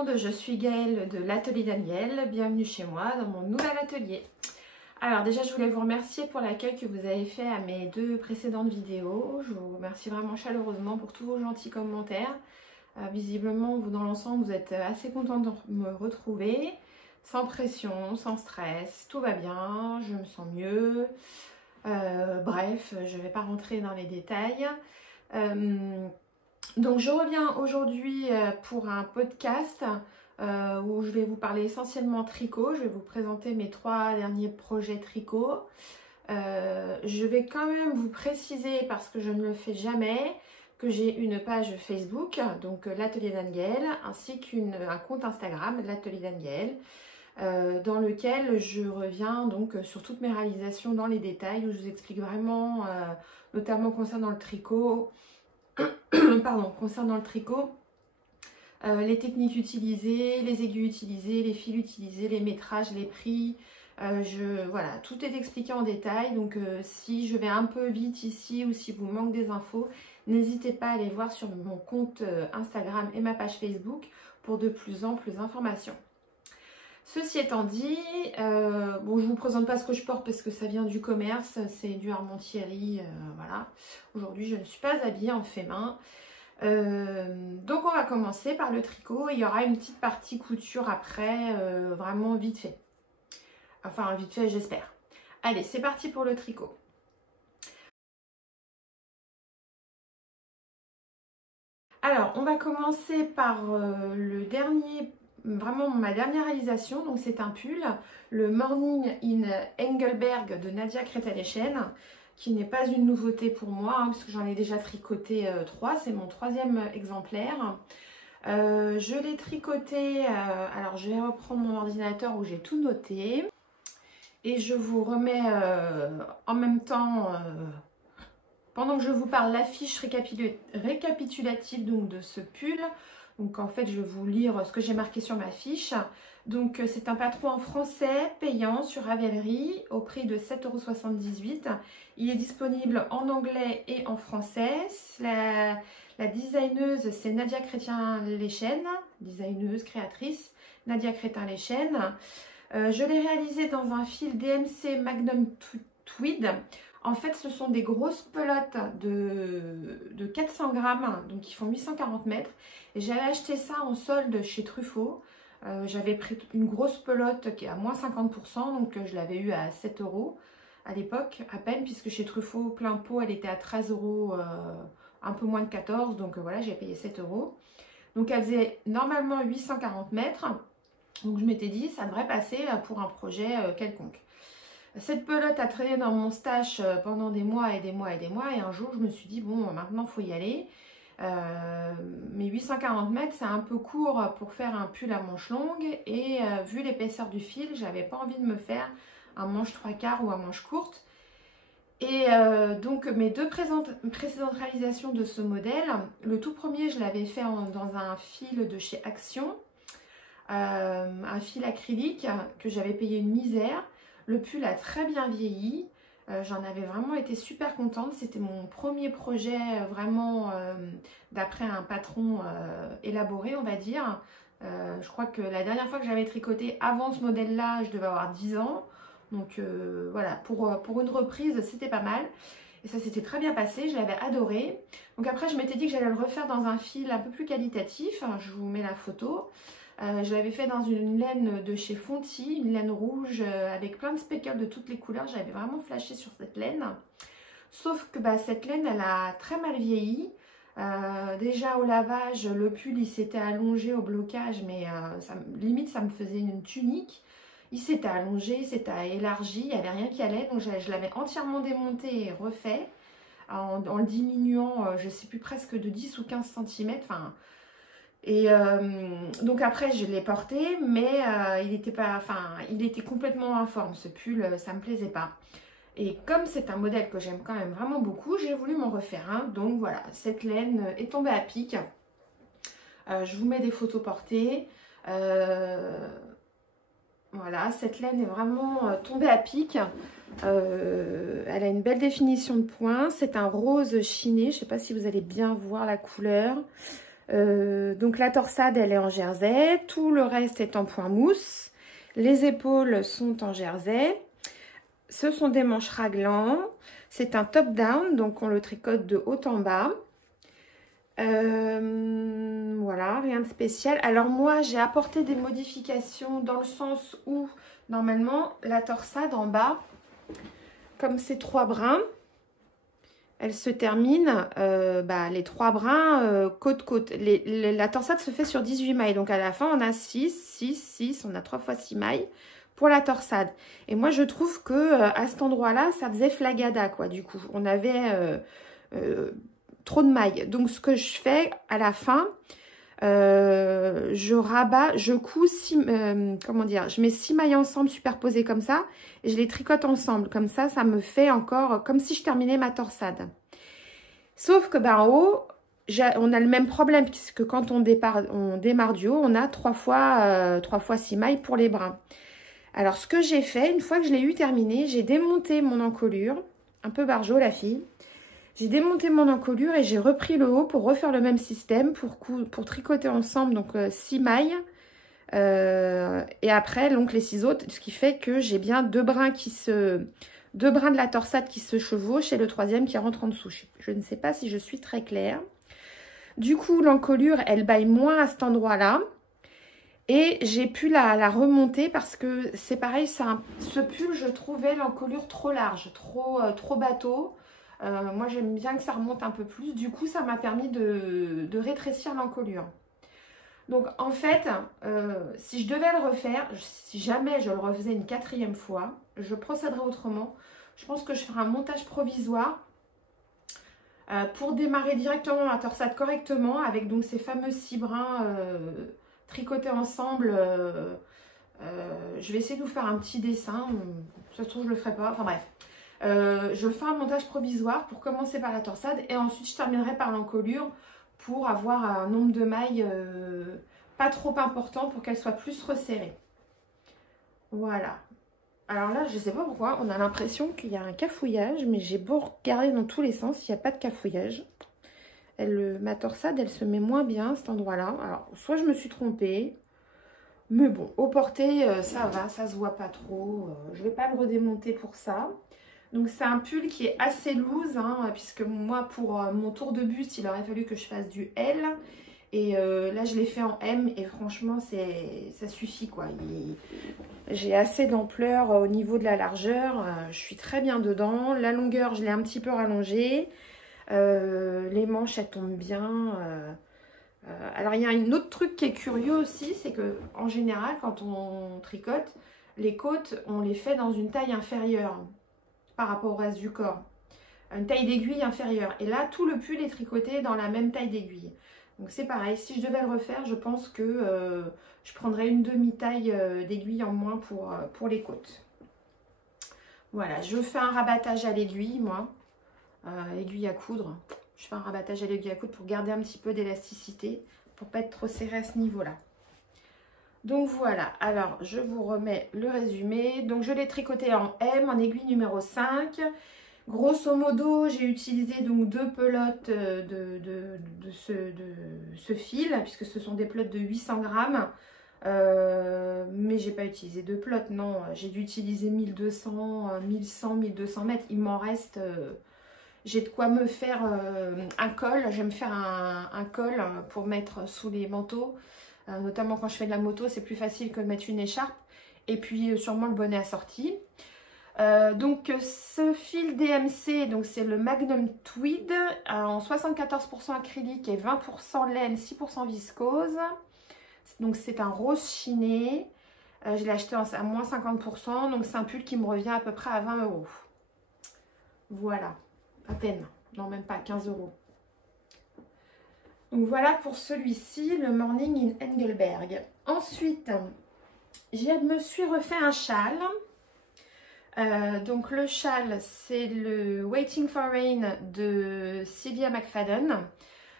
monde, je suis Gaëlle de l'Atelier d'Aniel. Bienvenue chez moi dans mon nouvel atelier. Alors déjà, je voulais vous remercier pour l'accueil que vous avez fait à mes 2 précédentes vidéos. Je vous remercie vraiment chaleureusement pour tous vos gentils commentaires. Visiblement, vous dans l'ensemble, vous êtes assez contents de me retrouver. Sans pression, sans stress, tout va bien, je me sens mieux. Bref, je ne vais pas rentrer dans les détails. Donc je reviens aujourd'hui pour un podcast où je vais vous parler essentiellement tricot. Je vais vous présenter mes 3 derniers projets tricot. Je vais quand même vous préciser, parce que je ne le fais jamais, que j'ai une page Facebook, donc l'Atelier d'Aniel, ainsi qu'un compte Instagram, l'Atelier d'Aniel, dans lequel je reviens donc sur toutes mes réalisations dans les détails, où je vous explique vraiment, notamment concernant le tricot, les techniques utilisées, les aiguilles utilisées, les fils utilisés, les métrages, les prix. Voilà, tout est expliqué en détail. Donc si je vais un peu vite ici ou si vous manque des infos, n'hésitez pas à aller voir sur mon compte Instagram et ma page Facebook pour de plus amples informations. Ceci étant dit, bon, je ne vous présente pas ce que je porte parce que ça vient du commerce, c'est du Armand Thierry, voilà. Aujourd'hui, je ne suis pas habillée en fait main. Donc, on va commencer par le tricot. Il y aura une petite partie couture après, vraiment vite fait. Enfin, vite fait, j'espère. Allez, c'est parti pour le tricot. Alors, on va commencer par le dernier... Vraiment ma dernière réalisation, donc c'est un pull, le Morning in Engelberg de Nadia Créta-Lechen, qui n'est pas une nouveauté pour moi, hein, parce que j'en ai déjà tricoté 3, c'est mon 3e exemplaire. Je l'ai tricoté, alors je vais reprendre mon ordinateur où j'ai tout noté, et je vous remets en même temps, pendant que je vous parle, l'affiche récapitulative donc, de ce pull. Donc en fait, je vais vous lire ce que j'ai marqué sur ma fiche. Donc c'est un patron en français payant sur Ravelry au prix de 7,78 €. Il est disponible en anglais et en français. La designeuse, c'est Nadia Crétin-Lechen, designeuse, créatrice, Nadia Crétin-Lechen. Je l'ai réalisé dans un fil DMC Magnum Tweed. En fait, ce sont des grosses pelotes de 400 grammes, donc qui font 840 mètres. Et j'avais acheté ça en solde chez Truffaut. J'avais pris une grosse pelote qui est à moins 50%, donc je l'avais eu à 7 € à l'époque, à peine, puisque chez Truffaut, plein pot, elle était à 13 €, un peu moins de 14 €, donc voilà, j'ai payé 7 €. Donc elle faisait normalement 840 mètres, donc je m'étais dit, ça devrait passer pour un projet quelconque. Cette pelote a traîné dans mon stash pendant des mois et des mois et des mois. Et un jour, je me suis dit, bon, maintenant, il faut y aller. Mais 840 mètres, c'est un peu court pour faire un pull à manches longues. Et vu l'épaisseur du fil, j'avais pas envie de me faire un manche 3/4 ou un manche courte. Et donc, mes 2 précédentes réalisations de ce modèle, le tout premier, je l'avais fait dans un fil de chez Action. Un fil acrylique que j'avais payé une misère. Le pull a très bien vieilli, j'en avais vraiment été super contente, c'était mon premier projet vraiment d'après un patron élaboré, on va dire. Je crois que la dernière fois que j'avais tricoté avant ce modèle-là, je devais avoir 10 ans. Donc voilà, pour une reprise, c'était pas mal. Et ça s'était très bien passé, je l'avais adoré. Donc après, je m'étais dit que j'allais le refaire dans un fil un peu plus qualitatif, je vous mets la photo. Je l'avais fait dans une laine de chez Fonty, une laine rouge avec plein de speckles de toutes les couleurs. J'avais vraiment flashé sur cette laine. Sauf que cette laine, elle a très mal vieilli. Déjà au lavage, le pull il s'était allongé au blocage, mais limite ça me faisait une tunique. Il s'était allongé, il s'était élargi, il n'y avait rien qui allait. Donc je l'avais entièrement démonté et refait en le diminuant, je ne sais plus, presque de 10 ou 15 cm. Enfin, et donc après je l'ai porté, mais il était complètement informe ce pull, ça me plaisait pas. Et comme c'est un modèle que j'aime quand même vraiment beaucoup, j'ai voulu m'en refaire un. Donc voilà, cette laine est tombée à pic. Je vous mets des photos portées. Voilà, cette laine est vraiment tombée à pic. Elle a une belle définition de points. C'est un rose chiné, je ne sais pas si vous allez bien voir la couleur. Donc la torsade, elle est en jersey. Tout le reste est en point mousse. Les épaules sont en jersey. Ce sont des manches raglants. C'est un top down, donc on le tricote de haut en bas. Voilà, rien de spécial. Alors moi, j'ai apporté des modifications dans le sens où, normalement, la torsade en bas, comme c'est 3 brins, elle se termine, les 3 brins côte-côte. La torsade se fait sur 18 mailles. Donc à la fin, on a 6, on a 3 fois 6 mailles pour la torsade. Et moi, je trouve que à cet endroit-là, ça faisait flagada, quoi, du coup. On avait trop de mailles. Donc ce que je fais à la fin, je rabats, je couds 6, comment dire, je mets 6 mailles ensemble superposées comme ça et je les tricote ensemble. Comme ça me fait encore comme si je terminais ma torsade. Sauf que en haut, on a le même problème puisque quand on démarre du haut, on a 3 fois 6 mailles pour les brins. Alors ce que j'ai fait, une fois que je l'ai eu terminé, j'ai démonté mon encolure, un peu barjot la fille. J'ai démonté mon encolure et j'ai repris le haut pour refaire le même système, pour tricoter ensemble, donc 6 mailles. Et après, donc les 6 autres, ce qui fait que j'ai bien 2 brins de la torsade qui se chevauchent et le 3e qui rentre en dessous. Je ne sais pas si je suis très claire. Du coup, l'encolure, elle baille moins à cet endroit-là. Et j'ai pu la remonter parce que c'est pareil, ce pull, je trouvais l'encolure trop large, trop bateau. Moi, j'aime bien que ça remonte un peu plus. Du coup, ça m'a permis de rétrécir l'encolure. Donc, en fait, si je devais le refaire, si jamais je le refaisais une 4e fois, je procéderais autrement. Je pense que je ferai un montage provisoire pour démarrer directement ma torsade correctement avec donc ces fameux 6 brins tricotés ensemble. Je vais essayer de vous faire un petit dessin. Ça se trouve, je le ferai pas. Enfin, bref. Je fais un montage provisoire pour commencer par la torsade et ensuite je terminerai par l'encolure pour avoir un nombre de mailles pas trop important pour qu'elle soit plus resserrée. Voilà. Alors là, je ne sais pas pourquoi, on a l'impression qu'il y a un cafouillage, mais j'ai beau regarder dans tous les sens, il n'y a pas de cafouillage. Ma torsade, elle se met moins bien à cet endroit-là. Alors, soit je me suis trompée, mais bon, au porté, ça va, ça se voit pas trop. Je ne vais pas le redémonter pour ça. Donc c'est un pull qui est assez loose, hein, puisque moi pour mon tour de buste, il aurait fallu que je fasse du L. Et là je l'ai fait en M et franchement ça suffit quoi. J'ai assez d'ampleur au niveau de la largeur, je suis très bien dedans. La longueur je l'ai un petit peu rallongée. Les manches elles tombent bien. Alors il y a un autre truc qui est curieux aussi, c'est que en général quand on tricote, les côtes on les fait dans une taille inférieure par rapport au reste du corps, une taille d'aiguille inférieure. Et là, tout le pull est tricoté dans la même taille d'aiguille. Donc c'est pareil, si je devais le refaire, je pense que je prendrais une demi-taille d'aiguille en moins pour les côtes. Voilà, je fais un rabattage à l'aiguille, moi, aiguille à coudre. Je fais un rabattage à l'aiguille à coudre pour garder un petit peu d'élasticité, pour pas être trop serré à ce niveau-là. Donc voilà, alors je vous remets le résumé. Donc je l'ai tricoté en M, en aiguille numéro 5. Grosso modo, j'ai utilisé donc 2 pelotes de ce fil, puisque ce sont des pelotes de 800 grammes. Mais j'ai pas utilisé 2 pelotes, non. J'ai dû utiliser 1200, 1100, 1200 mètres. Il m'en reste... j'ai de quoi me faire un col. Je vais me faire un col pour mettre sous les manteaux. Notamment quand je fais de la moto, c'est plus facile que de mettre une écharpe. Et puis sûrement le bonnet assorti. Donc ce fil DMC, donc c'est le Magnum Tweed en 74% acrylique et 20% laine, 6% viscose. Donc c'est un rose chiné. Je l'ai acheté à moins 50%. Donc c'est un pull qui me revient à peu près à 20 €. Voilà, à peine. Non, même pas, 15 €. Donc voilà pour celui-ci, le Morning in Engelberg. Ensuite, je me suis refait un châle. Donc le châle, c'est le Waiting for Rain de Sylvia McFadden.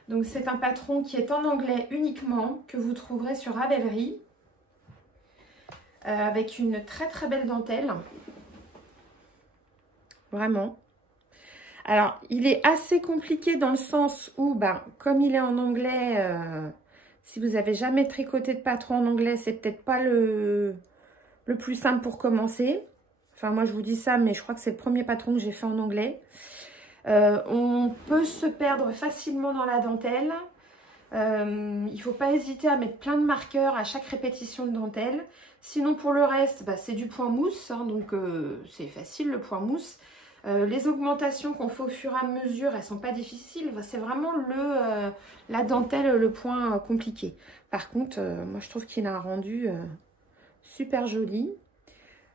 Donc c'est un patron qui est en anglais uniquement, que vous trouverez sur Ravelry. Avec une très très belle dentelle. Vraiment. Alors, il est assez compliqué dans le sens où, ben, comme il est en anglais, si vous n'avez jamais tricoté de patron en anglais, c'est peut-être pas le plus simple pour commencer. Enfin, moi, je vous dis ça, mais je crois que c'est le premier patron que j'ai fait en anglais. On peut se perdre facilement dans la dentelle. Il ne faut pas hésiter à mettre plein de marqueurs à chaque répétition de dentelle. Sinon, pour le reste, bah, c'est du point mousse, hein, donc c'est facile le point mousse. Les augmentations qu'on fait au fur et à mesure, elles ne sont pas difficiles. C'est vraiment la dentelle le point compliqué. Par contre, moi, je trouve qu'il a un rendu super joli.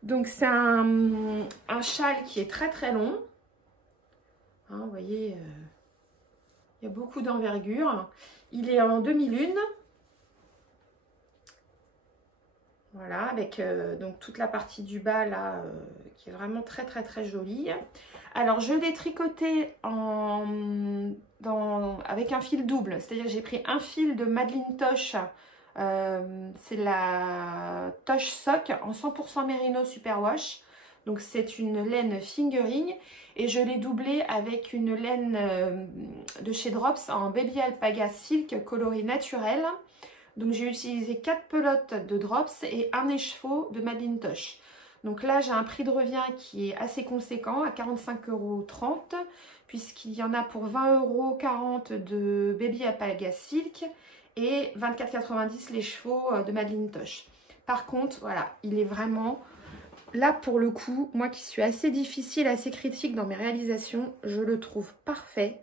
Donc, c'est un châle qui est très très long. Hein, vous voyez, il y a beaucoup d'envergure. Il est en demi-lune. Voilà, avec donc toute la partie du bas là, qui est vraiment très très très jolie. Alors, je l'ai tricoté avec un fil double. C'est-à-dire que j'ai pris un fil de Madeline Tosh. C'est la Tosh Sock en 100% Merino Superwash. Donc, c'est une laine fingering. Et je l'ai doublé avec une laine de chez Drops en Baby Alpaga Silk coloris naturel. Donc, j'ai utilisé 4 pelotes de Drops et un écheveau de Madeline Tosh. Donc là, j'ai un prix de revient qui est assez conséquent, à 45,30 €, puisqu'il y en a pour 20,40 € de Baby Alpaga Silk et 24,90 € les chevaux de Madeline Tosh. Par contre, voilà, il est vraiment... Là, pour le coup, moi qui suis assez difficile, assez critique dans mes réalisations, je le trouve parfait.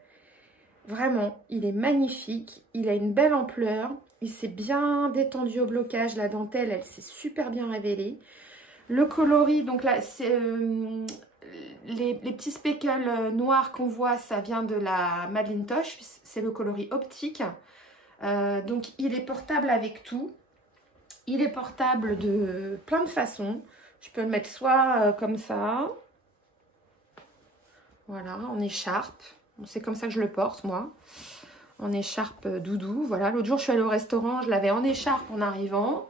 Vraiment, il est magnifique, il a une belle ampleur, il s'est bien détendu au blocage, la dentelle, elle s'est super bien révélée. Le coloris, donc là, les petits speckles noirs qu'on voit, ça vient de la Madeline Tosh, c'est le coloris optique. Donc, il est portable avec tout. Il est portable de plein de façons. Je peux le mettre soit comme ça, voilà, en écharpe. C'est comme ça que je le porte, moi. En écharpe doudou, voilà. L'autre jour, je suis allée au restaurant, je l'avais en écharpe en arrivant.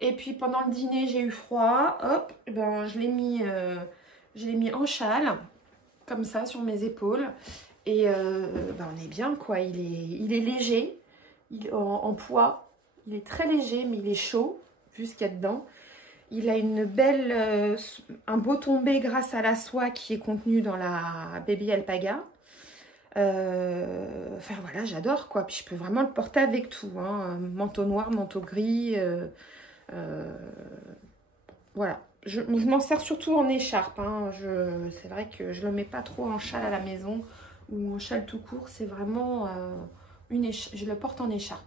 Et puis, pendant le dîner, j'ai eu froid. Hop, ben, je l'ai mis en châle, comme ça, sur mes épaules. Et ben, on est bien, quoi. Il est léger, en poids. Il est très léger, mais il est chaud, vu ce qu'il y a dedans. Il a une belle, un beau tombé grâce à la soie qui est contenue dans la Baby Alpaga. Enfin voilà, j'adore quoi. Puis je peux vraiment le porter avec tout, hein. Manteau noir, manteau gris. Voilà. Je m'en sers surtout en écharpe, hein. C'est vrai que je ne le mets pas trop en châle à la maison ou en châle tout court. C'est vraiment je le porte en écharpe.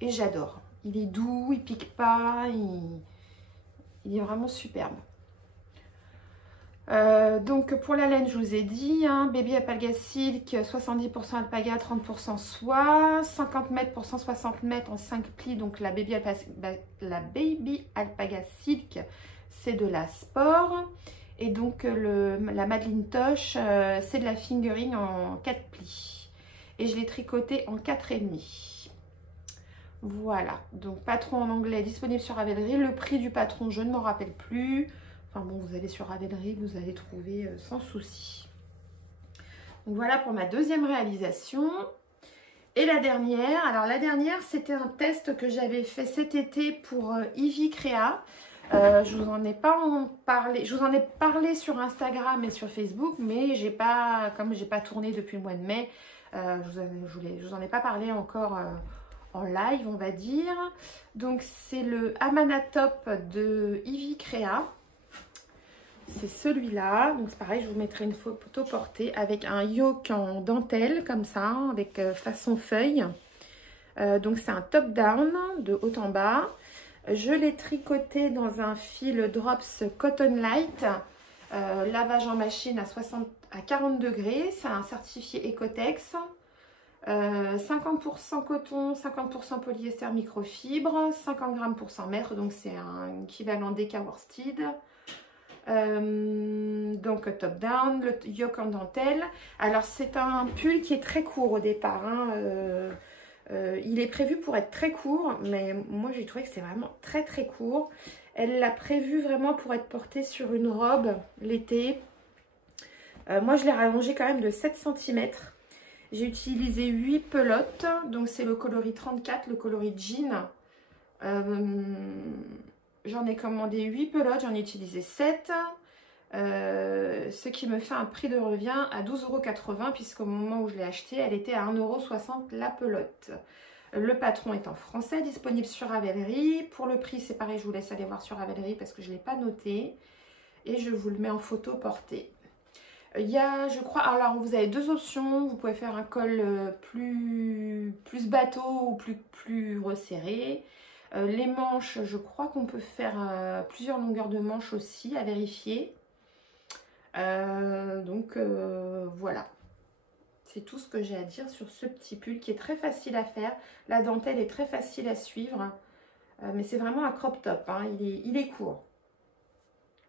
Et j'adore. Il est doux, il pique pas, il est vraiment superbe. Donc pour la laine, je vous ai dit, hein, Baby Alpaga Silk, 70% alpaga, 30% soie, 50 mètres pour 160 mètres en 5 plis. Donc la Baby Alpaga Silk, c'est de la sport. Et donc la Madeline Tosh, c'est de la fingering en 4 plis. Et je l'ai tricoté en 4,5. Voilà, donc patron en anglais disponible sur Ravelry. Le prix du patron, je ne m'en rappelle plus. Enfin bon, vous allez sur Ravelry, vous allez trouver sans souci. Donc voilà pour ma deuxième réalisation. Et la dernière, alors la dernière, c'était un test que j'avais fait cet été pour Ivy Créa. Je vous en ai pas parlé. Je vous en ai parlé sur Instagram et sur Facebook, mais comme j'ai pas tourné depuis le mois de mai, je vous en ai pas parlé encore en live, on va dire. Donc c'est le Amanatop de Ivy Créa. C'est celui-là. Donc c'est pareil, je vous mettrai une photo portée avec un yoke en dentelle comme ça, avec façon feuille. Donc c'est un top down de haut en bas. Je l'ai tricoté dans un fil Drops Cotton Light, lavage en machine à 40 degrés. C'est un certifié Ecotex. 50% coton, 50% polyester microfibre, 50 grammes pour 100 mètres, donc c'est un équivalent d'Eka Worsted. Donc top down, le yoke en dentelle. Alors c'est un pull qui est très court au départ, hein. Il est prévu pour être très court, mais moi j'ai trouvé que c'est vraiment très très court. Elle l'a prévu vraiment pour être porté sur une robe l'été. Moi, je l'ai rallongé quand même de 7 cm. J'ai utilisé 8 pelotes. Donc, c'est le coloris 34, le coloris jean. J'en ai commandé 8 pelotes, j'en ai utilisé 7. Ce qui me fait un prix de revient à 12,80 € puisqu'au moment où je l'ai acheté, elle était à 1,60 € la pelote. Le patron est en français, disponible sur Ravelry. Pour le prix, c'est pareil, je vous laisse aller voir sur Ravelry parce que je ne l'ai pas noté. Et je vous le mets en photo portée. Il y a, je crois, alors vous avez deux options. Vous pouvez faire un col plus bateau ou plus resserré. Les manches, je crois qu'on peut faire plusieurs longueurs de manches aussi à vérifier. Voilà. C'est tout ce que j'ai à dire sur ce petit pull qui est très facile à faire. La dentelle est très facile à suivre. Mais c'est vraiment un crop top. Hein. Il est court.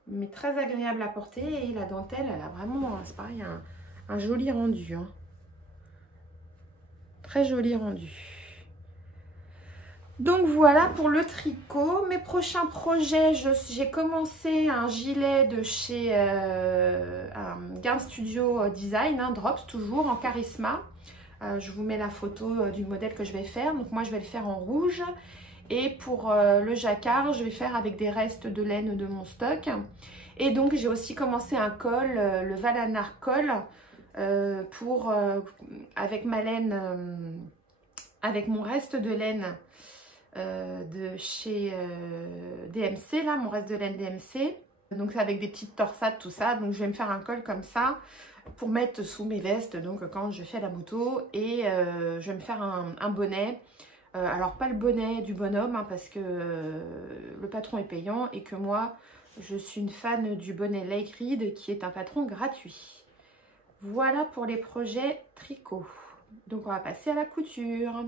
Mais très agréable à porter. Et la dentelle, elle a vraiment, c'est pareil, un joli rendu. Hein. Très joli rendu. Donc voilà pour le tricot. Mes prochains projets, j'ai commencé un gilet de chez Garn Studio Design, hein, Drops toujours en Charisma. Je vous mets la photo du modèle que je vais faire. Donc moi je vais le faire en rouge. Et pour le jacquard, je vais faire avec des restes de laine de mon stock. Et donc j'ai aussi commencé un col, le Valanar col, avec ma laine, avec mon reste de laine. De chez DMC, là, mon reste de laine DMC. Donc avec des petites torsades, tout ça. Donc je vais me faire un col comme ça pour mettre sous mes vestes, donc quand je fais la moto. Et je vais me faire un bonnet. Alors pas le bonnet du bonhomme, hein, parce que le patron est payant et que moi, je suis une fan du bonnet Lake Reed qui est un patron gratuit. Voilà pour les projets tricot. Donc on va passer à la couture.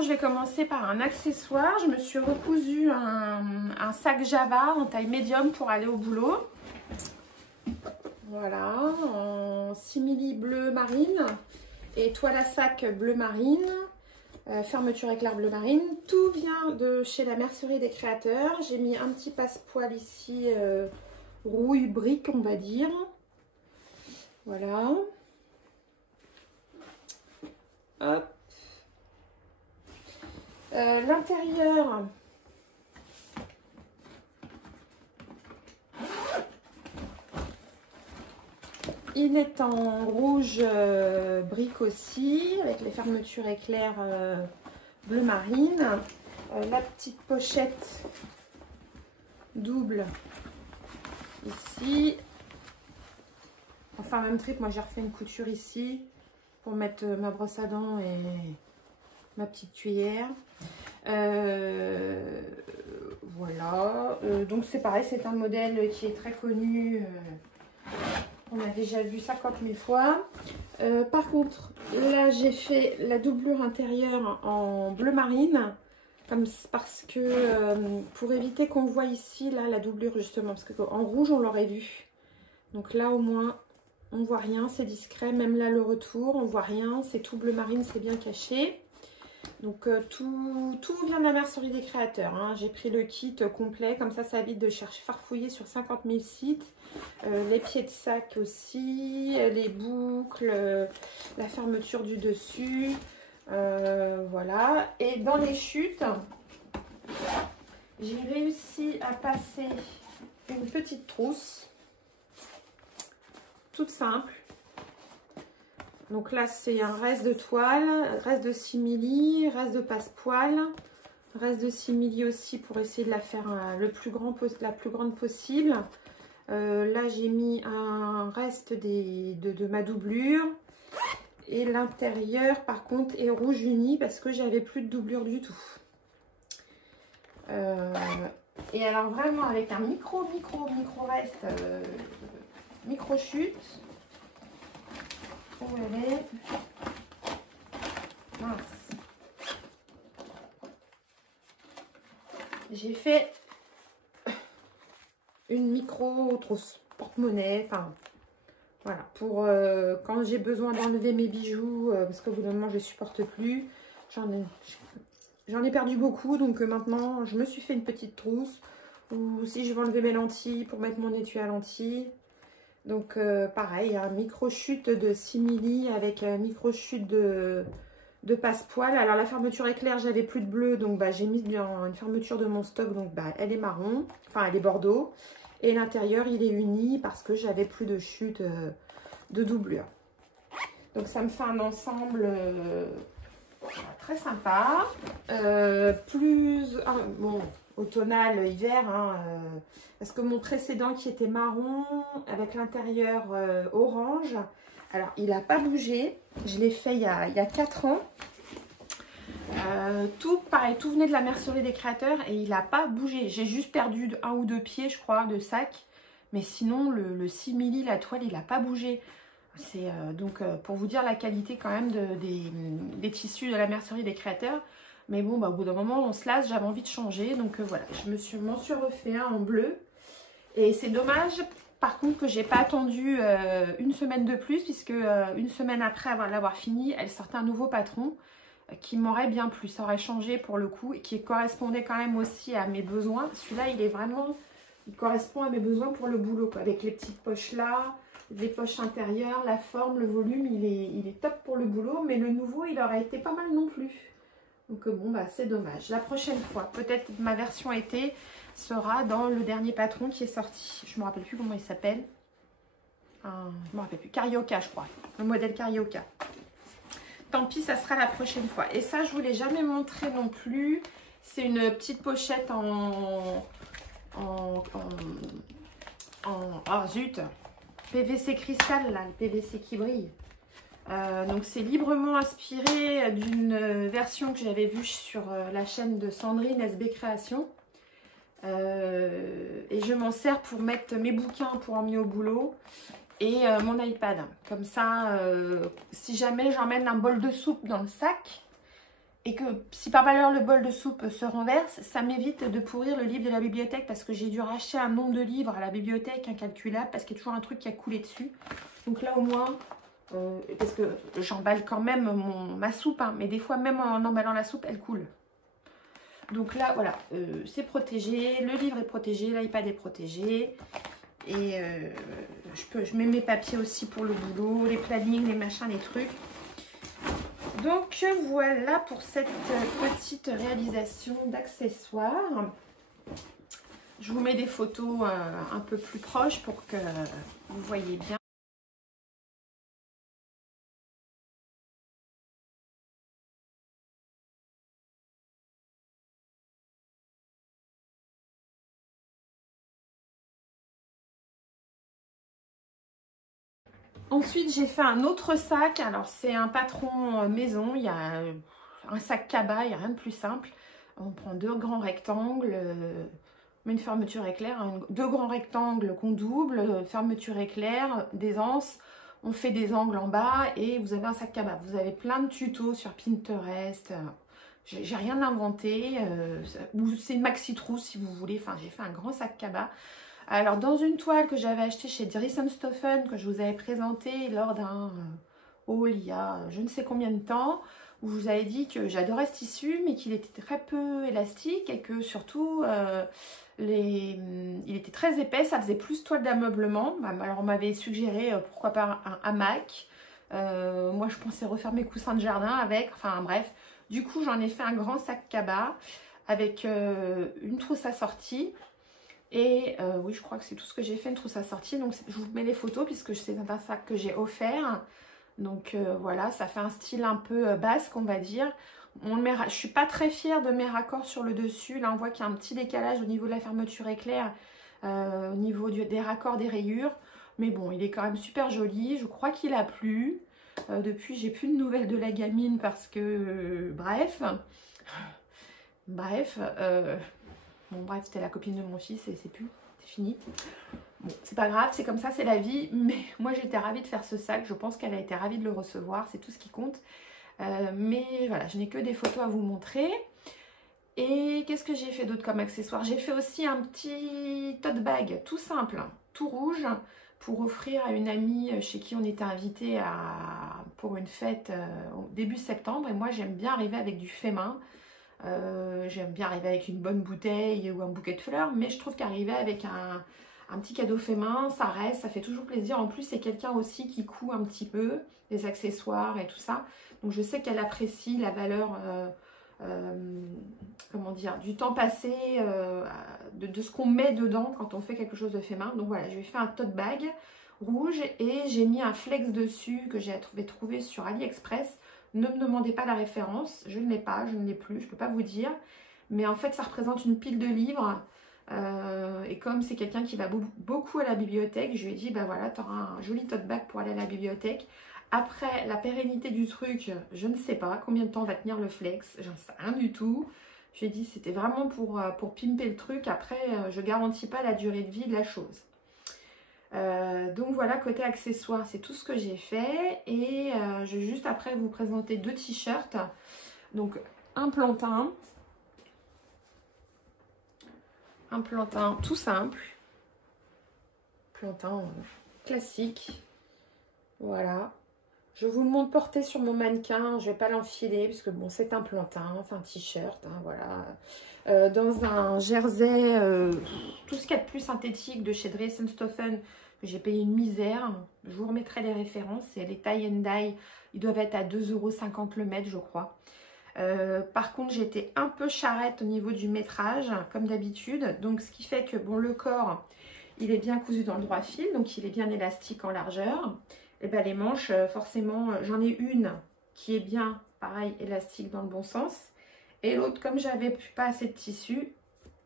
Je vais commencer par un accessoire. Je me suis recousu un sac Java en taille médium pour aller au boulot. Voilà, en simili bleu marine et toile à sac bleu marine, fermeture éclair bleu marine. Tout vient de chez la mercerie des créateurs. J'ai mis un petit passepoil ici, rouille brique on va dire. Voilà. Hop. L'intérieur, il est en rouge brique aussi, avec les fermetures éclair bleu marine. La petite pochette double ici. Enfin, même trip, moi j'ai refait une couture ici pour mettre ma brosse à dents et ma petite cuillère. Voilà, donc c'est pareil, c'est un modèle qui est très connu, on a déjà vu 50 000 fois. Par contre, là j'ai fait la doublure intérieure en bleu marine, parce que pour éviter qu'on voit ici là la doublure justement, parce qu'en rouge on l'aurait vu. Donc là au moins on voit rien, c'est discret, même là le retour on voit rien, c'est tout bleu marine, c'est bien caché. Donc tout vient de la mercerie des créateurs, hein. J'ai pris le kit complet, comme ça évite de chercher farfouiller sur 50 000 sites. Les pieds de sac aussi, les boucles, la fermeture du dessus, voilà. Et dans les chutes, j'ai réussi à passer une petite trousse, toute simple. Donc là, c'est un reste de toile, reste de simili, reste de passepoil, reste de simili aussi pour essayer de la faire la plus grande possible. Là, j'ai mis un reste de ma doublure. Et l'intérieur, par contre, est rouge uni parce que j'avais plus de doublure du tout. Et alors vraiment, avec un micro reste, micro chute. Où elle est? Mince. J'ai fait une micro trousse porte-monnaie, enfin voilà, pour quand j'ai besoin d'enlever mes bijoux, parce qu'au bout d'un moment je ne supporte plus. J'en ai perdu beaucoup, donc maintenant je me suis fait une petite trousse ou si je vais enlever mes lentilles pour mettre mon étui à lentilles. Donc pareil, un micro-chute de simili avec un micro-chute de passepoil. Alors la fermeture éclair, j'avais plus de bleu, donc bah, j'ai mis bien une fermeture de mon stock, donc bah, elle est marron, enfin elle est bordeaux. Et l'intérieur il est uni parce que j'avais plus de chute de doublure. Donc ça me fait un ensemble très sympa. Bon, automnal, hiver, hein, parce que mon précédent qui était marron avec l'intérieur orange, alors il n'a pas bougé. Je l'ai fait il y a 4 ans. Tout pareil, tout venait de la mercerie des créateurs et il n'a pas bougé. J'ai juste perdu 1 ou 2 pieds, je crois, de sac. Mais sinon, le 6 mm, la toile, il n'a pas bougé. C'est donc pour vous dire la qualité quand même des tissus de la mercerie des créateurs. Mais bon, bah, au bout d'un moment, on se lasse, j'avais envie de changer. Donc voilà, je m'en suis refait un en bleu. Et c'est dommage, par contre, que j'ai pas attendu une semaine de plus, puisque une semaine après l'avoir fini, elle sortait un nouveau patron qui m'aurait bien plu. Ça aurait changé pour le coup et qui correspondait quand même aussi à mes besoins. Celui-là, il correspond à mes besoins pour le boulot, quoi, avec les petites poches là, les poches intérieures, la forme, le volume, il est top pour le boulot. Mais le nouveau, il aurait été pas mal non plus. Donc bon, bah c'est dommage. La prochaine fois, peut-être ma version été sera dans le dernier patron qui est sorti. Je ne me rappelle plus comment il s'appelle. Je ne me rappelle plus. Carioca, je crois. Le modèle Carioca. Tant pis, ça sera la prochaine fois. Et ça, je ne vous l'ai jamais montré non plus. C'est une petite pochette oh zut, PVC cristal, là, le PVC qui brille. Donc c'est librement inspiré d'une version que j'avais vue sur la chaîne de Sandrine SB Création. Et je m'en sers pour mettre mes bouquins pour emmener au boulot et mon iPad. Comme ça, si jamais j'emmène un bol de soupe dans le sac et que si par malheur le bol de soupe se renverse, ça m'évite de pourrir le livre de la bibliothèque parce que j'ai dû racheter un nombre de livres à la bibliothèque incalculable parce qu'il y a toujours un truc qui a coulé dessus. Donc là au moins, parce que j'emballe quand même ma soupe, hein, mais des fois même en emballant la soupe, elle coule. Donc là, voilà, c'est protégé, le livre est protégé, l'iPad est protégé. Et je mets mes papiers aussi pour le boulot, les plannings, les machins, les trucs. Donc voilà pour cette petite réalisation d'accessoires. Je vous mets des photos un peu plus proches pour que vous voyez bien. Ensuite, j'ai fait un autre sac. Alors, c'est un patron maison. Il y a un sac cabas, il n'y a rien de plus simple. On prend 2 grands rectangles, une fermeture éclair, 2 grands rectangles qu'on double, fermeture éclair, des anses. On fait des angles en bas et vous avez un sac cabas. Vous avez plein de tutos sur Pinterest. J'ai rien inventé. Ou c'est maxi trousse si vous voulez. Enfin, j'ai fait un grand sac cabas. Alors, dans une toile que j'avais achetée chez Dries&Stoffen, que je vous avais présentée lors d'un haul il y a je ne sais combien de temps, où je vous avais dit que j'adorais ce tissu, mais qu'il était très peu élastique et que surtout, il était très épais, ça faisait plus toile d'ameublement. Alors, on m'avait suggéré, pourquoi pas un hamac. Moi, je pensais refaire mes coussins de jardin avec, enfin bref. Du coup, j'en ai fait un grand sac cabas avec une trousse assortie. Et oui, je crois que c'est tout ce que j'ai fait, une trousse assortie. Donc, je vous mets les photos puisque c'est un sac que j'ai offert. Donc, voilà, ça fait un style un peu basque, on va dire. Je ne suis pas très fière de mes raccords sur le dessus. Là, on voit qu'il y a un petit décalage au niveau de la fermeture éclair, au niveau des raccords des rayures. Mais bon, il est quand même super joli. Je crois qu'il a plu. Depuis, j'ai plus de nouvelles de la gamine parce que... bref. Bon bref, c'était la copine de mon fils et c'est fini. Bon, c'est pas grave, c'est comme ça, c'est la vie. Mais moi, j'étais ravie de faire ce sac. Je pense qu'elle a été ravie de le recevoir. C'est tout ce qui compte. Mais voilà, je n'ai que des photos à vous montrer. Et qu'est-ce que j'ai fait d'autre comme accessoire? J'ai fait aussi un petit tote bag tout simple, tout rouge, pour offrir à une amie chez qui on était invité pour une fête au début septembre. Et moi, j'aime bien arriver avec du fait main. J'aime bien arriver avec une bonne bouteille ou un bouquet de fleurs, mais je trouve qu'arriver avec un petit cadeau fait main, ça reste, ça fait toujours plaisir. En plus, c'est quelqu'un aussi qui coud un petit peu, les accessoires et tout ça. Donc, je sais qu'elle apprécie la valeur, comment dire, du temps passé, de ce qu'on met dedans quand on fait quelque chose de fait main. Donc, voilà, je lui ai fait un tote bag rouge et j'ai mis un flex dessus que j'ai trouvé sur AliExpress. Ne me demandez pas la référence, je ne l'ai pas, je ne l'ai plus, je ne peux pas vous dire. Mais en fait, ça représente une pile de livres. Et comme c'est quelqu'un qui va beaucoup à la bibliothèque, je lui ai dit, ben voilà, tu auras un joli tote bag pour aller à la bibliothèque. Après, la pérennité du truc, je ne sais pas combien de temps va tenir le flex, j'en sais rien du tout. Je lui ai dit, c'était vraiment pour pimper le truc. Après, je ne garantis pas la durée de vie de la chose. Donc voilà, côté accessoires, c'est tout ce que j'ai fait. Et je vais juste après vous présenter deux t-shirts. Donc, un plantain tout simple, plantain classique, voilà. Je vous le montre porté sur mon mannequin, je vais pas l'enfiler parce que bon, c'est un plantain, c'est un t-shirt, hein, voilà. Dans un jersey, tout ce qu'il y a de plus synthétique de chez Dries & Stephen, que j'ai payé une misère. Je vous remettrai les références, c'est les tie and dye, ils doivent être à 2,50 € le mètre, je crois. Par contre, j'ai été un peu charrette au niveau du métrage, comme d'habitude. Donc, ce qui fait que, bon, le corps, il est bien cousu dans le droit fil. Donc, il est bien élastique en largeur. Et ben, les manches, forcément, j'en ai une qui est bien, pareil, élastique dans le bon sens. Et l'autre, comme j'avais pas assez de tissu,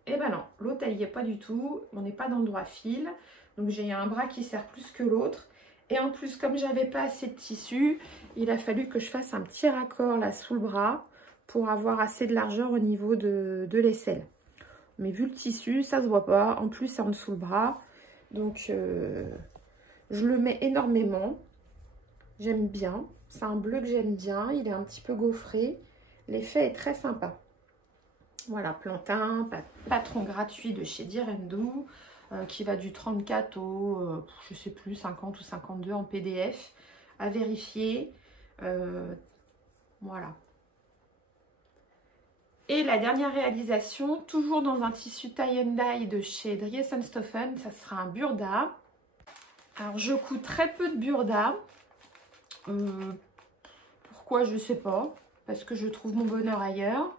et ben non, l'autre, elle n'y est pas du tout. On n'est pas dans le droit fil. Donc, j'ai un bras qui sert plus que l'autre. Et en plus, comme j'avais pas assez de tissu, il a fallu que je fasse un petit raccord là sous le bras pour avoir assez de largeur au niveau de l'aisselle. Mais vu le tissu, ça se voit pas. En plus, c'est en dessous le bras. Donc, je le mets énormément. J'aime bien. C'est un bleu que j'aime bien. Il est un petit peu gaufré. L'effet est très sympa. Voilà, plantain, patron gratuit de chez Direndou, qui va du 34 au, je sais plus, 50 ou 52 en PDF. À vérifier. Voilà. Et la dernière réalisation, toujours dans un tissu tie and dye de chez Dries & Stephen, ça sera un burda. Alors, je couds très peu de burda. Pourquoi, je ne sais pas. Parce que je trouve mon bonheur ailleurs.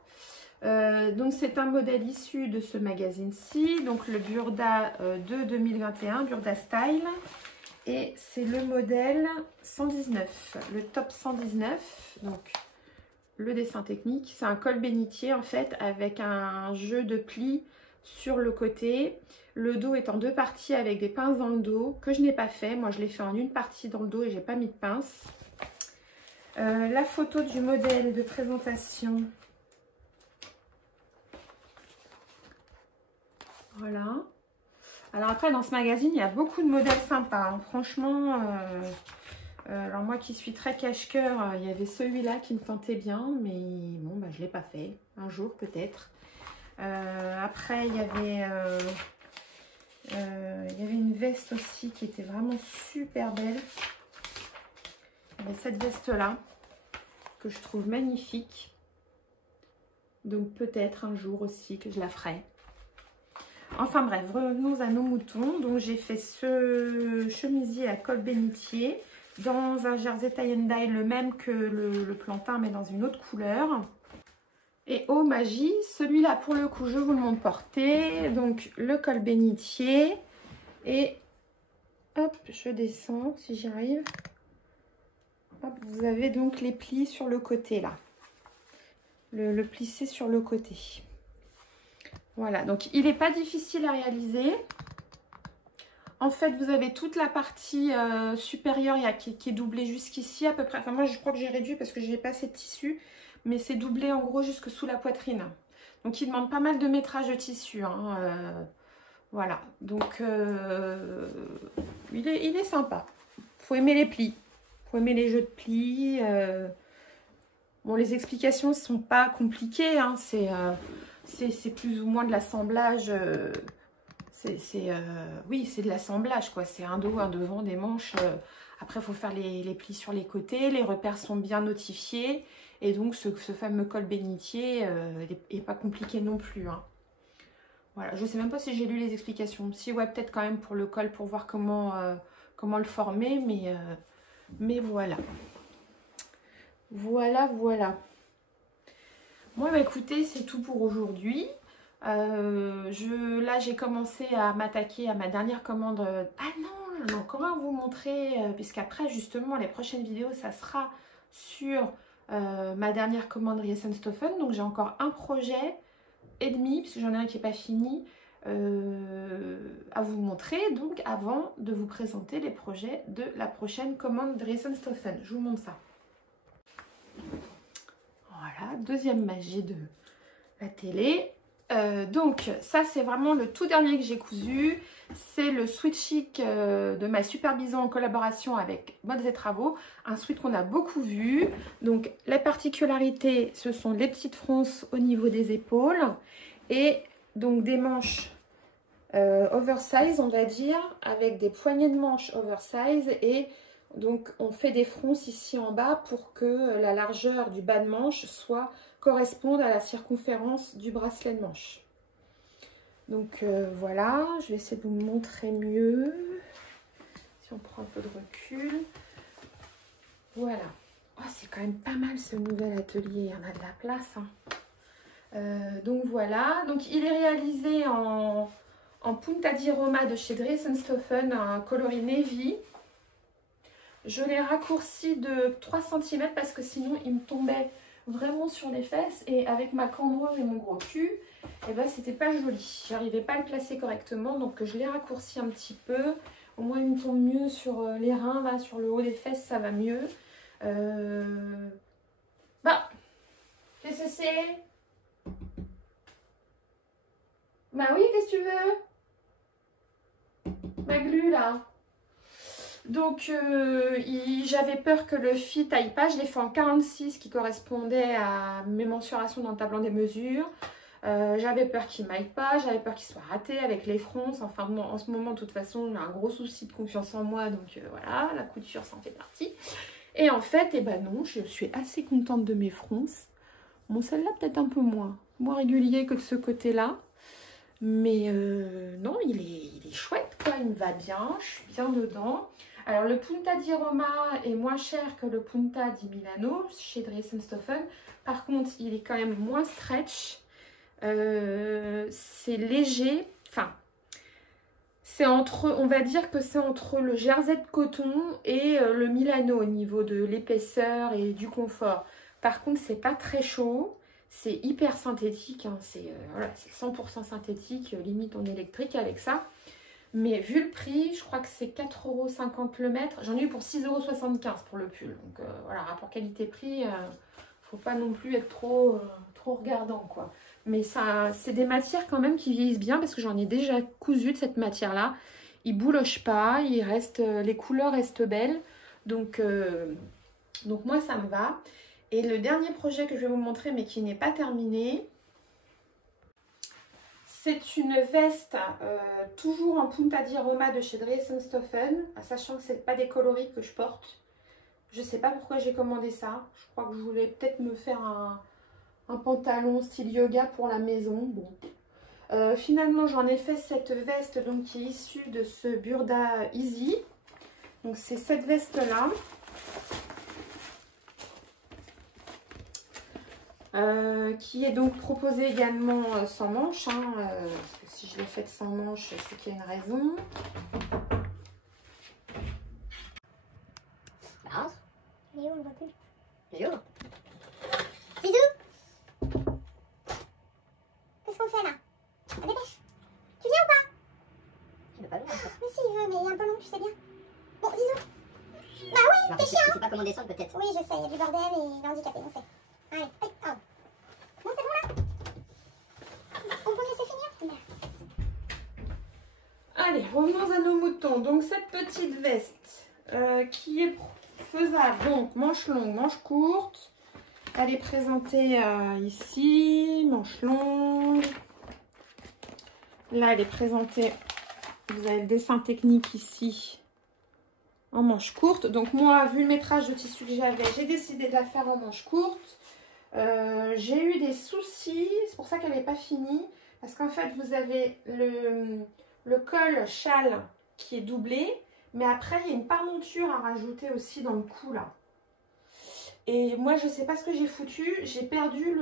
Donc, c'est un modèle issu de ce magazine-ci. Donc, le burda de 2021, Burda Style. Et c'est le modèle 119, le top 119. Donc, le dessin technique, c'est un col bénitier en fait avec un jeu de plis sur le côté. Le dos est en deux parties avec des pinces dans le dos que je n'ai pas fait. Moi, je l'ai fait en une partie dans le dos et j'ai pas mis de pince. La photo du modèle de présentation. Voilà. Alors après, dans ce magazine, il y a beaucoup de modèles sympas. Hein. Franchement, alors moi qui suis très cache-cœur, il y avait celui-là qui me tentait bien, mais bon, bah, je ne l'ai pas fait. Un jour peut-être. Après, il y avait une veste aussi qui était vraiment super belle. Il y avait cette veste-là que je trouve magnifique. Donc peut-être un jour aussi que je la ferai. Enfin bref, revenons à nos moutons. Donc j'ai fait ce chemisier à col bénitier dans un jersey tie and dye, le même que le plantain, mais dans une autre couleur. Et oh magie, celui-là pour le coup, je vous le montre porté. Donc le col bénitier. Et hop, je descends si j'y arrive. Hop, vous avez donc les plis sur le côté là. Le plissé sur le côté. Voilà, donc il n'est pas difficile à réaliser. En fait, vous avez toute la partie supérieure qui est doublée jusqu'ici à peu près. Enfin, moi, je crois que j'ai réduit parce que je n'ai pas assez de tissu. Mais c'est doublé en gros jusque sous la poitrine. Donc, il demande pas mal de métrage de tissu. Hein, voilà, donc il est sympa. Il faut aimer les plis. Il faut aimer les jeux de plis. Bon, les explications ne sont pas compliquées. Hein, c'est plus ou moins de l'assemblage. Oui, c'est de l'assemblage, quoi. C'est un dos, un devant, des manches. Après, il faut faire les plis sur les côtés. Les repères sont bien notifiés. Et donc ce fameux col bénitier n'est pas compliqué non plus. Hein. Voilà, je ne sais même pas si j'ai lu les explications. Si, ouais, peut-être quand même pour le col, pour voir comment le former, mais voilà. Voilà. Bon, bah, écoutez, c'est tout pour aujourd'hui. Là, j'ai commencé à m'attaquer à ma dernière commande. Ah non, j'ai encore à vous montrer, puisqu'après, justement, les prochaines vidéos, ça sera sur ma dernière commande Riessenstoffen. Donc, j'ai encore un projet et demi, parce que j'en ai un qui n'est pas fini, à vous montrer, donc avant de vous présenter les projets de la prochaine commande de Riessenstoffen. Je vous montre ça. Voilà, deuxième magie de la télé. Donc ça c'est vraiment le tout dernier que j'ai cousu. C'est le sweat chic de ma Super Bison en collaboration avec Modes et Travaux. Un sweat qu'on a beaucoup vu. Donc la particularité, ce sont les petites fronces au niveau des épaules. Et donc des manches oversize, on va dire, avec des poignées de manches oversize. Et donc on fait des fronces ici en bas pour que la largeur du bas de manche corresponde à la circonférence du bracelet de manche. Donc voilà, je vais essayer de vous montrer mieux. Si on prend un peu de recul. Voilà. Oh, c'est quand même pas mal ce nouvel atelier, il y en a de la place. Hein. Donc voilà, donc il est réalisé en Punta di Roma de chez Riessenstoffen, un coloris navy. Je l'ai raccourci de 3 cm parce que sinon il me tombait vraiment sur les fesses, et avec ma cambrure et mon gros cul, et ben c'était pas joli. J'arrivais pas à le placer correctement, donc je l'ai raccourci un petit peu. Au moins il me tombe mieux sur les reins, là sur le haut des fesses ça va mieux. Bah, qu'est-ce que c'est? Bah oui, qu'est-ce que tu veux? Ma glu là. Donc j'avais peur que le fit aille pas, je l'ai fait en 46 qui correspondait à mes mensurations dans le tableau des mesures. J'avais peur qu'il m'aille pas, j'avais peur qu'il soit raté avec les fronces. Enfin en ce moment de toute façon j'ai un gros souci de confiance en moi, donc voilà, la couture ça en fait partie. Et en fait, eh ben non, je suis assez contente de mes fronces. Bon, celle-là peut-être un peu moins régulier que de ce côté-là. Mais non, il est chouette quoi, il me va bien, je suis bien dedans. Alors le Punta di Roma est moins cher que le Punta di Milano chez Riessenstoffen. Par contre, il est quand même moins stretch. C'est léger. Enfin, c'est entre, on va dire que c'est entre le jersey de coton et le Milano au niveau de l'épaisseur et du confort. Par contre, c'est pas très chaud. C'est hyper synthétique, hein. C'est voilà, 100% synthétique, limite en électrique avec ça. Mais vu le prix, je crois que c'est 4,50 € le mètre. J'en ai eu pour 6,75 € pour le pull. Donc voilà, rapport qualité-prix, faut pas non plus être trop regardant quoi. Mais ça, c'est des matières quand même qui vieillissent bien parce que j'en ai déjà cousu de cette matière-là. Il bouloche pas, il reste, les couleurs restent belles. Donc moi ça me va. Et le dernier projet que je vais vous montrer, mais qui n'est pas terminé, c'est une veste toujours en Punta di Roma de chez Riessenstoffen, sachant que ce n'est pas des coloris que je porte. Je ne sais pas pourquoi j'ai commandé ça. Je crois que je voulais peut-être me faire un pantalon style yoga pour la maison. Bon. Finalement, j'en ai fait cette veste donc, qui est issue de ce Burda Easy. Donc c'est cette veste-là. Qui est donc proposée également sans manche, hein, parce que si je l'ai faite sans manche, c'est qu'il y a une raison. Balance. Il est où, on ne voit plus. Bisous. Bisous. Qu'est-ce qu'on fait là? Ah, dépêche. Tu viens ou pas? Il veut pas venir. Mais si, il veut, mais il est un peu long, tu sais bien. Bon, bisous. Bah oui, t'es chiant. Je sais pas comment descendre peut-être. Oui, je sais, il y a du bordel et il est handicapé, on sait. Allez, hop, hop. Bon, c'est bon là? On peut laisser finir? Merci. Allez, revenons à nos moutons. Donc cette petite veste qui est faisable, donc manche longue, manche courte. Elle est présentée ici, manche longue. Là, elle est présentée, vous avez le dessin technique ici. en manche courte. Donc moi, vu le métrage de tissu que j'avais, j'ai décidé de la faire en manche courte. J'ai eu des soucis, c'est pour ça qu'elle n'est pas finie. Parce qu'en fait, vous avez le col châle qui est doublé. Mais après, il y a une parmonture à rajouter aussi dans le cou là. Et moi, je ne sais pas ce que j'ai foutu. J'ai perdu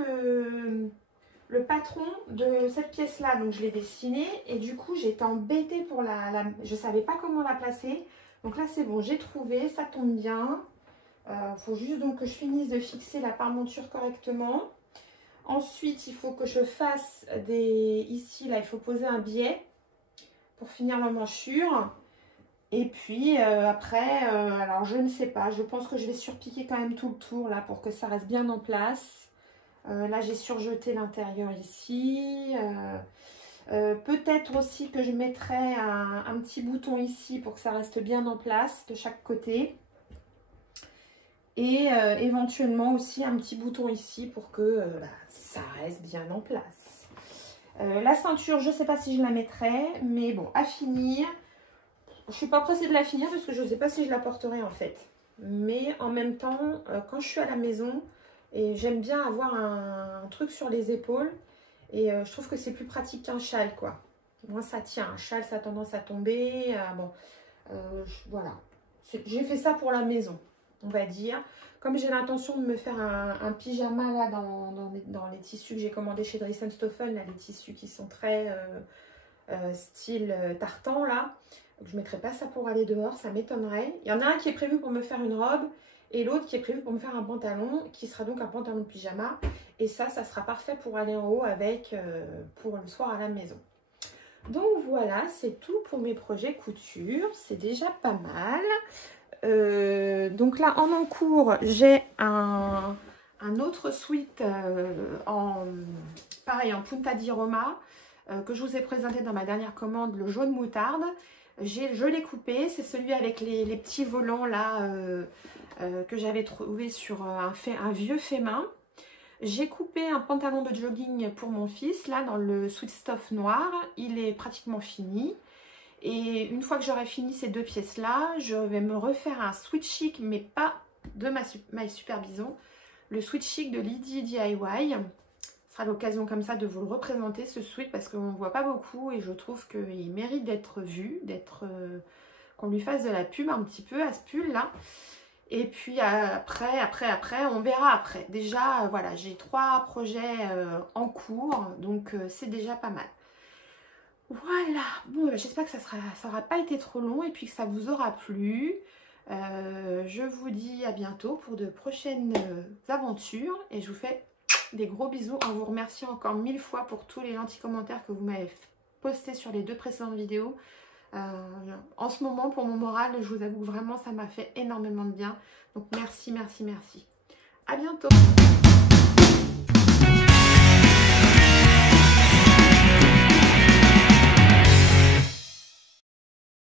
le patron de cette pièce-là. Donc, je l'ai dessiné. Et du coup, j'étais embêtée pour je ne savais pas comment la placer. Donc là, c'est bon, j'ai trouvé. Ça tombe bien. Faut juste donc que je finisse de fixer la parmonture correctement. Ensuite, il faut que je fasse ici, là, il faut poser un biais pour finir l'emmanchure. Et puis après, alors je ne sais pas, je pense que je vais surpiquer quand même tout le tour là pour que ça reste bien en place. Là, j'ai surjeté l'intérieur ici. Peut-être aussi que je mettrai un petit bouton ici pour que ça reste bien en place de chaque côté. Et éventuellement aussi un petit bouton ici pour que ça reste bien en place. La ceinture, je ne sais pas si je la mettrai, mais bon, à finir. Je ne suis pas pressée de la finir parce que je ne sais pas si je la porterai en fait. Mais en même temps, quand je suis à la maison, et j'aime bien avoir un truc sur les épaules. Et je trouve que c'est plus pratique qu'un châle quoi. Moi ça tient, un châle ça a tendance à tomber. Voilà. J'ai fait ça pour la maison, on va dire. Comme j'ai l'intention de me faire un pyjama là dans les tissus que j'ai commandés chez Dress & Stoffen, là, les tissus qui sont très style tartan là. Je ne mettrai pas ça pour aller dehors, ça m'étonnerait. Il y en a un qui est prévu pour me faire une robe et l'autre qui est prévu pour me faire un pantalon, qui sera donc un pantalon de pyjama. Et ça sera parfait pour aller en haut avec pour le soir à la maison. Donc voilà, c'est tout pour mes projets couture. C'est déjà pas mal. Donc là, en encours, j'ai un autre sweat pareil, en punta di Roma que je vous ai présenté dans ma dernière commande, le jaune moutarde. Je l'ai coupé, c'est celui avec les petits volants là que j'avais trouvé sur un vieux fait main. J'ai coupé un pantalon de jogging pour mon fils là dans le sweat stuff noir, il est pratiquement fini. Et une fois que j'aurai fini ces deux pièces là, je vais me refaire un sweat chic, mais pas de My Super Bison, le sweat chic de Lydie DIY. Ce sera l'occasion comme ça de vous le représenter ce sweat parce qu'on ne voit pas beaucoup et je trouve qu'il mérite d'être vu, qu'on lui fasse de la pub un petit peu à ce pull là. Et puis après, on verra après. Déjà, voilà, j'ai 3 projets en cours, donc c'est déjà pas mal. Voilà, bon, j'espère que ça aura pas été trop long et puis que ça vous aura plu. Je vous dis à bientôt pour de prochaines aventures et je vous fais des gros bisous en vous remerciant encore 1000 fois pour tous les gentils commentaires que vous m'avez postés sur les 2 précédentes vidéos. En ce moment, pour mon moral, je vous avoue que vraiment ça m'a fait énormément de bien. Donc merci, merci, merci. À bientôt.